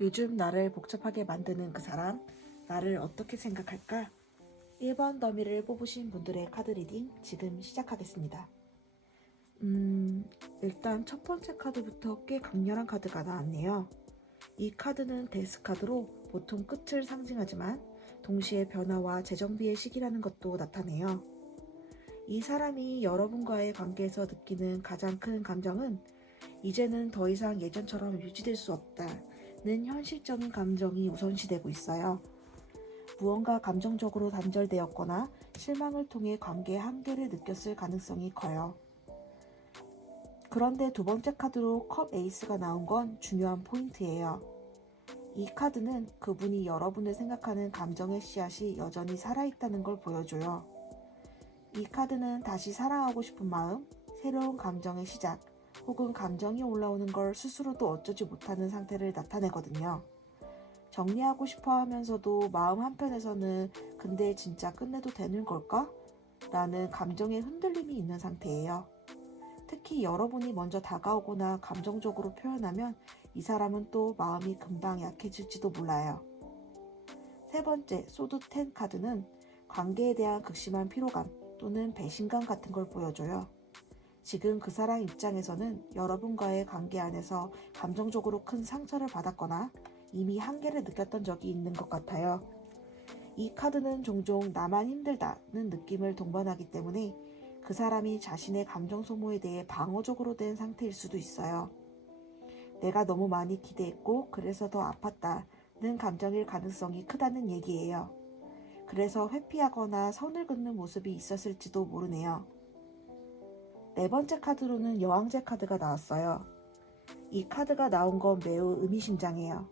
요즘 나를 복잡하게 만드는 그 사람, 나를 어떻게 생각할까? 1번 더미를 뽑으신 분들의 카드 리딩 지금 시작하겠습니다. 일단 첫 번째 카드부터 꽤 강렬한 카드가 나왔네요. 이 카드는 데스 카드로 보통 끝을 상징하지만 동시에 변화와 재정비의 시기라는 것도 나타내요. 이 사람이 여러분과의 관계에서 느끼는 가장 큰 감정은 이제는 더 이상 예전처럼 유지될 수 없다는 현실적인 감정이 우선시되고 있어요. 무언가 감정적으로 단절되었거나 실망을 통해 관계의 한계를 느꼈을 가능성이 커요. 그런데 두 번째 카드로 컵 에이스가 나온 건 중요한 포인트예요. 이 카드는 그분이 여러분을 생각하는 감정의 씨앗이 여전히 살아있다는 걸 보여줘요. 이 카드는 다시 사랑하고 싶은 마음, 새로운 감정의 시작, 혹은 감정이 올라오는 걸 스스로도 어쩌지 못하는 상태를 나타내거든요. 정리하고 싶어 하면서도 마음 한편에서는 근데 진짜 끝내도 되는 걸까? 라는 감정의 흔들림이 있는 상태예요. 특히 여러분이 먼저 다가오거나 감정적으로 표현하면 이 사람은 또 마음이 금방 약해질지도 몰라요. 세 번째, 소드 10 카드는 관계에 대한 극심한 피로감 또는 배신감 같은 걸 보여줘요. 지금 그 사람 입장에서는 여러분과의 관계 안에서 감정적으로 큰 상처를 받았거나 이미 한계를 느꼈던 적이 있는 것 같아요. 이 카드는 종종 나만 힘들다는 느낌을 동반하기 때문에 그 사람이 자신의 감정 소모에 대해 방어적으로 된 상태일 수도 있어요. 내가 너무 많이 기대했고 그래서 더 아팠다는 감정일 가능성이 크다는 얘기예요. 그래서 회피하거나 선을 긋는 모습이 있었을지도 모르네요. 네 번째 카드로는 여왕제 카드가 나왔어요. 이 카드가 나온 건 매우 의미심장해요.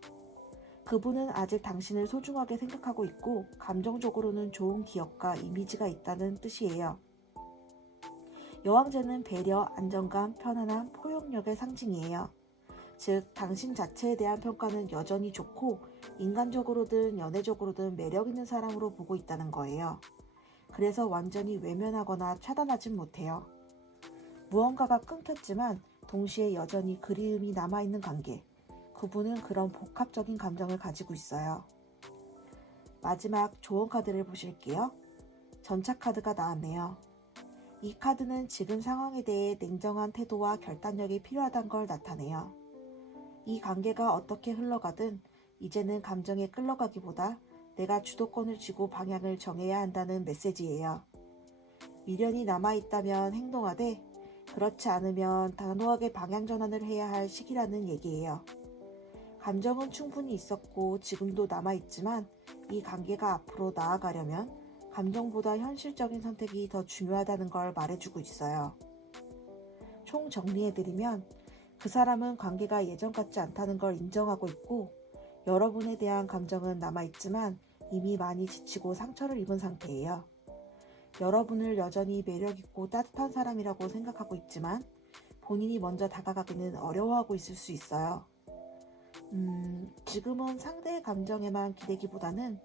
그분은 아직 당신을 소중하게 생각하고 있고 감정적으로는 좋은 기억과 이미지가 있다는 뜻이에요. 여왕제는 배려, 안정감, 편안함, 포용력의 상징이에요. 즉, 당신 자체에 대한 평가는 여전히 좋고 인간적으로든 연애적으로든 매력 있는 사람으로 보고 있다는 거예요. 그래서 완전히 외면하거나 차단하진 못해요. 무언가가 끊겼지만 동시에 여전히 그리움이 남아있는 관계. 그분은 그런 복합적인 감정을 가지고 있어요. 마지막 조언 카드를 보실게요. 전차 카드가 나왔네요. 이 카드는 지금 상황에 대해 냉정한 태도와 결단력이 필요하다는 걸 나타내요. 이 관계가 어떻게 흘러가든 이제는 감정에 끌려가기보다 내가 주도권을 쥐고 방향을 정해야 한다는 메시지예요. 미련이 남아있다면 행동하되 그렇지 않으면 단호하게 방향 전환을 해야 할 시기라는 얘기예요. 감정은 충분히 있었고 지금도 남아있지만 이 관계가 앞으로 나아가려면 감정보다 현실적인 선택이 더 중요하다는 걸 말해주고 있어요. 총 정리해드리면 그 사람은 관계가 예전 같지 않다는 걸 인정하고 있고 여러분에 대한 감정은 남아있지만 이미 많이 지치고 상처를 입은 상태예요. 여러분을 여전히 매력있고 따뜻한 사람이라고 생각하고 있지만 본인이 먼저 다가가기는 어려워하고 있을 수 있어요. 지금은 상대의 감정에만 기대기보다는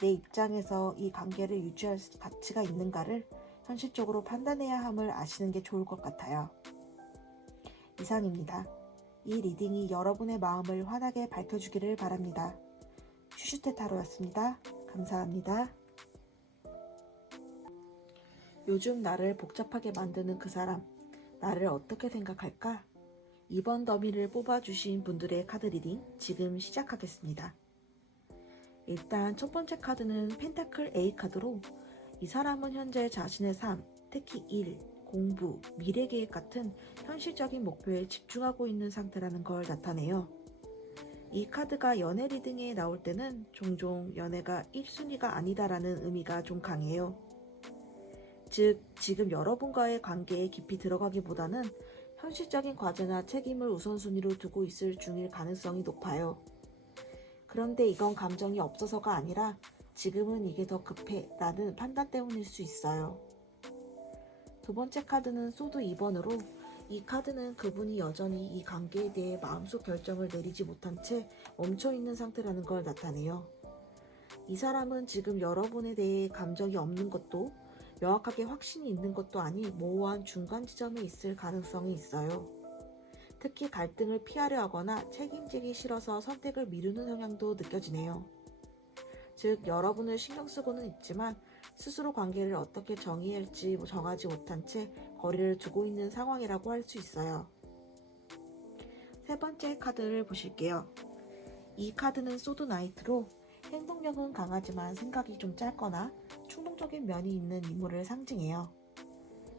내 입장에서 이 관계를 유지할 가치가 있는가를 현실적으로 판단해야 함을 아시는 게 좋을 것 같아요. 이상입니다. 이 리딩이 여러분의 마음을 환하게 밝혀주기를 바랍니다. 슈슈테 타로였습니다. 감사합니다. 요즘 나를 복잡하게 만드는 그 사람, 나를 어떻게 생각할까? 2번 더미를 뽑아주신 분들의 카드 리딩 지금 시작하겠습니다. 일단 첫 번째 카드는 펜타클 A 카드로 이 사람은 현재 자신의 삶, 특히 일, 공부, 미래 계획 같은 현실적인 목표에 집중하고 있는 상태라는 걸 나타내요. 이 카드가 연애 리딩에 나올 때는 종종 연애가 1순위가 아니다라는 의미가 좀 강해요. 즉, 지금 여러분과의 관계에 깊이 들어가기보다는 현실적인 과제나 책임을 우선순위로 두고 있을 중일 가능성이 높아요. 그런데 이건 감정이 없어서가 아니라 지금은 이게 더 급해 라는 판단 때문일 수 있어요. 두 번째 카드는 소드 2번으로 이 카드는 그분이 여전히 이 관계에 대해 마음속 결정을 내리지 못한 채 멈춰있는 상태라는 걸 나타내요. 이 사람은 지금 여러분에 대해 감정이 없는 것도 명확하게 확신이 있는 것도 아닌 모호한 중간 지점에 있을 가능성이 있어요. 특히 갈등을 피하려 하거나 책임지기 싫어서 선택을 미루는 성향도 느껴지네요. 즉, 여러분을 신경 쓰고는 있지만 스스로 관계를 어떻게 정의할지 정하지 못한 채 거리를 두고 있는 상황이라고 할 수 있어요. 세 번째 카드를 보실게요. 이 카드는 소드 나이트로 행동력은 강하지만 생각이 좀 짧거나 충동적인 면이 있는 인물을 상징해요.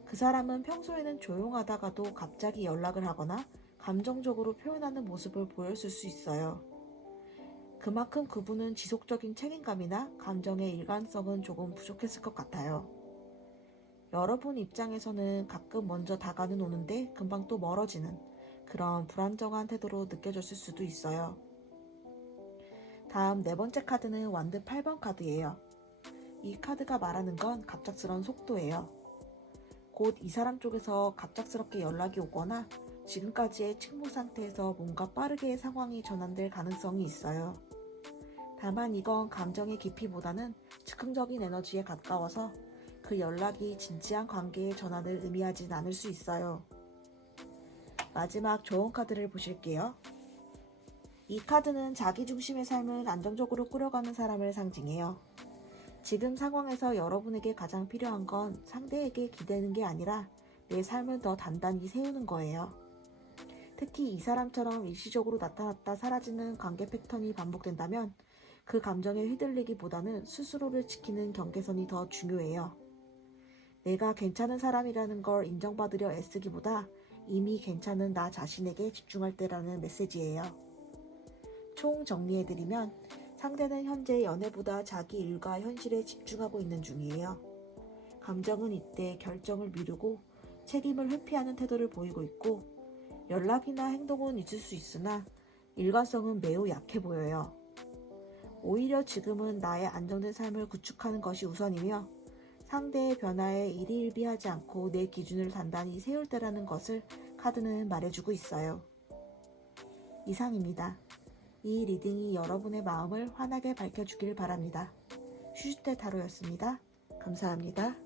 그 사람은 평소에는 조용하다가도 갑자기 연락을 하거나 감정적으로 표현하는 모습을 보였을 수 있어요. 그만큼 그분은 지속적인 책임감이나 감정의 일관성은 조금 부족했을 것 같아요. 여러분 입장에서는 가끔 먼저 다가는 오는데 금방 또 멀어지는 그런 불안정한 태도로 느껴졌을 수도 있어요. 다음 네 번째 카드는 완드 8번 카드예요. 이 카드가 말하는 건 갑작스러운 속도예요. 곧 이 사람 쪽에서 갑작스럽게 연락이 오거나 지금까지의 침묵 상태에서 뭔가 빠르게 상황이 전환될 가능성이 있어요. 다만 이건 감정의 깊이보다는 즉흥적인 에너지에 가까워서 그 연락이 진지한 관계의 전환을 의미하진 않을 수 있어요. 마지막 조언 카드를 보실게요. 이 카드는 자기 중심의 삶을 안정적으로 꾸려가는 사람을 상징해요. 지금 상황에서 여러분에게 가장 필요한 건 상대에게 기대는 게 아니라 내 삶을 더 단단히 세우는 거예요. 특히 이 사람처럼 일시적으로 나타났다 사라지는 관계 패턴이 반복된다면 그 감정에 휘둘리기보다는 스스로를 지키는 경계선이 더 중요해요. 내가 괜찮은 사람이라는 걸 인정받으려 애쓰기보다 이미 괜찮은 나 자신에게 집중할 때라는 메시지예요. 총 정리해드리면 상대는 현재 연애보다 자기 일과 현실에 집중하고 있는 중이에요. 감정은 이때 결정을 미루고 책임을 회피하는 태도를 보이고 있고 연락이나 행동은 있을 수 있으나 일관성은 매우 약해 보여요. 오히려 지금은 나의 안정된 삶을 구축하는 것이 우선이며 상대의 변화에 일희일비하지 않고 내 기준을 단단히 세울 때라는 것을 카드는 말해주고 있어요. 이상입니다. 이 리딩이 여러분의 마음을 환하게 밝혀주길 바랍니다. 슈슈테 타로였습니다. 감사합니다.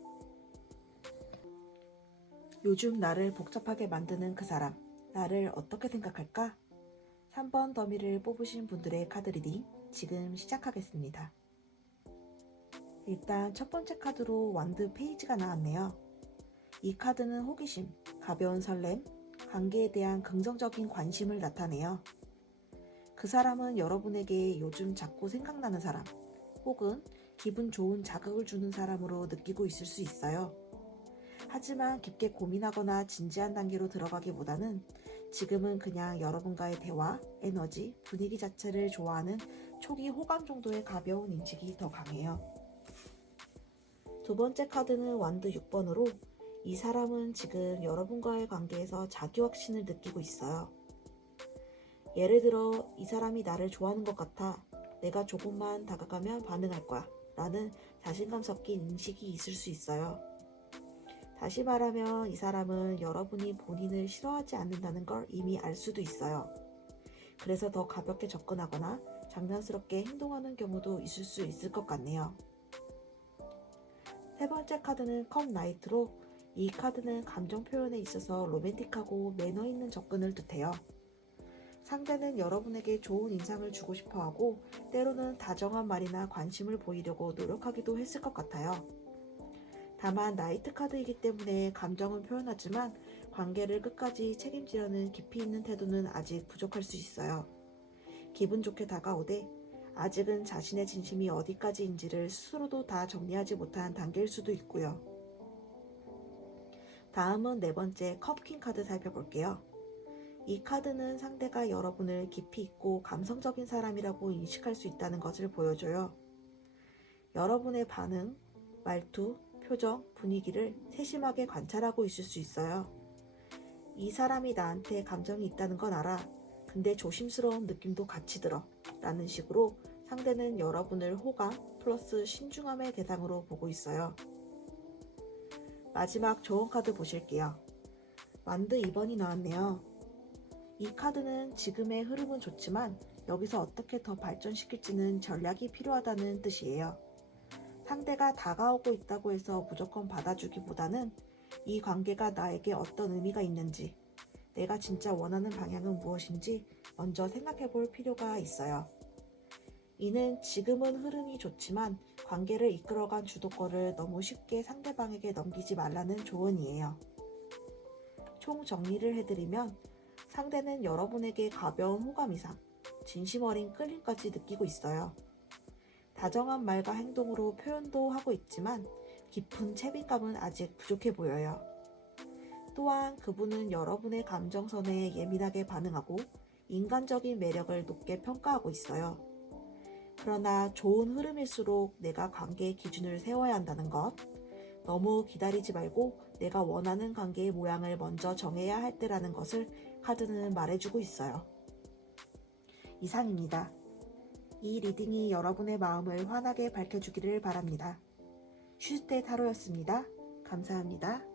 요즘 나를 복잡하게 만드는 그 사람, 나를 어떻게 생각할까? 3번 더미를 뽑으신 분들의 카드 리딩 지금 시작하겠습니다. 일단 첫 번째 카드로 완드 페이지가 나왔네요. 이 카드는 호기심, 가벼운 설렘, 관계에 대한 긍정적인 관심을 나타내요. 그 사람은 여러분에게 요즘 자꾸 생각나는 사람, 혹은 기분 좋은 자극을 주는 사람으로 느끼고 있을 수 있어요. 하지만 깊게 고민하거나 진지한 단계로 들어가기보다는 지금은 그냥 여러분과의 대화, 에너지, 분위기 자체를 좋아하는 초기 호감 정도의 가벼운 인식이 더 강해요. 두 번째 카드는 완드 6번으로 이 사람은 지금 여러분과의 관계에서 자기 확신을 느끼고 있어요. 예를 들어 이 사람이 나를 좋아하는 것 같아 내가 조금만 다가가면 반응할 거야 라는 자신감 섞인 인식이 있을 수 있어요. 다시 말하면 이 사람은 여러분이 본인을 싫어하지 않는다는 걸 이미 알 수도 있어요. 그래서 더 가볍게 접근하거나 장난스럽게 행동하는 경우도 있을 수 있을 것 같네요. 세 번째 카드는 컵 나이트로 이 카드는 감정 표현에 있어서 로맨틱하고 매너 있는 접근을 뜻해요. 상대는 여러분에게 좋은 인상을 주고 싶어하고 때로는 다정한 말이나 관심을 보이려고 노력하기도 했을 것 같아요. 다만 나이트 카드이기 때문에 감정은 표현하지만 관계를 끝까지 책임지려는 깊이 있는 태도는 아직 부족할 수 있어요. 기분 좋게 다가오되 아직은 자신의 진심이 어디까지인지를 스스로도 다 정리하지 못한 단계일 수도 있고요. 다음은 네 번째 컵킹 카드 살펴볼게요. 이 카드는 상대가 여러분을 깊이 있고 감성적인 사람이라고 인식할 수 있다는 것을 보여줘요. 여러분의 반응, 말투, 표정, 분위기를 세심하게 관찰하고 있을 수 있어요. 이 사람이 나한테 감정이 있다는 건 알아. 근데 조심스러운 느낌도 같이 들어. 라는 식으로 상대는 여러분을 호감 플러스 신중함의 대상으로 보고 있어요. 마지막 조언 카드 보실게요. 완드 2번이 나왔네요. 이 카드는 지금의 흐름은 좋지만 여기서 어떻게 더 발전시킬지는 전략이 필요하다는 뜻이에요. 상대가 다가오고 있다고 해서 무조건 받아주기보다는 이 관계가 나에게 어떤 의미가 있는지, 내가 진짜 원하는 방향은 무엇인지 먼저 생각해 볼 필요가 있어요. 이는 지금은 흐름이 좋지만 관계를 이끌어간 주도권을 너무 쉽게 상대방에게 넘기지 말라는 조언이에요. 총 정리를 해드리면 상대는 여러분에게 가벼운 호감 이상, 진심 어린 끌림까지 느끼고 있어요. 다정한 말과 행동으로 표현도 하고 있지만 깊은 책임감은 아직 부족해 보여요. 또한 그분은 여러분의 감정선에 예민하게 반응하고 인간적인 매력을 높게 평가하고 있어요. 그러나 좋은 흐름일수록 내가 관계의 기준을 세워야 한다는 것, 너무 기다리지 말고 내가 원하는 관계의 모양을 먼저 정해야 할 때라는 것을 카드는 말해주고 있어요. 이상입니다. 이 리딩이 여러분의 마음을 환하게 밝혀주기를 바랍니다. 슈즈대 타로였습니다. 감사합니다.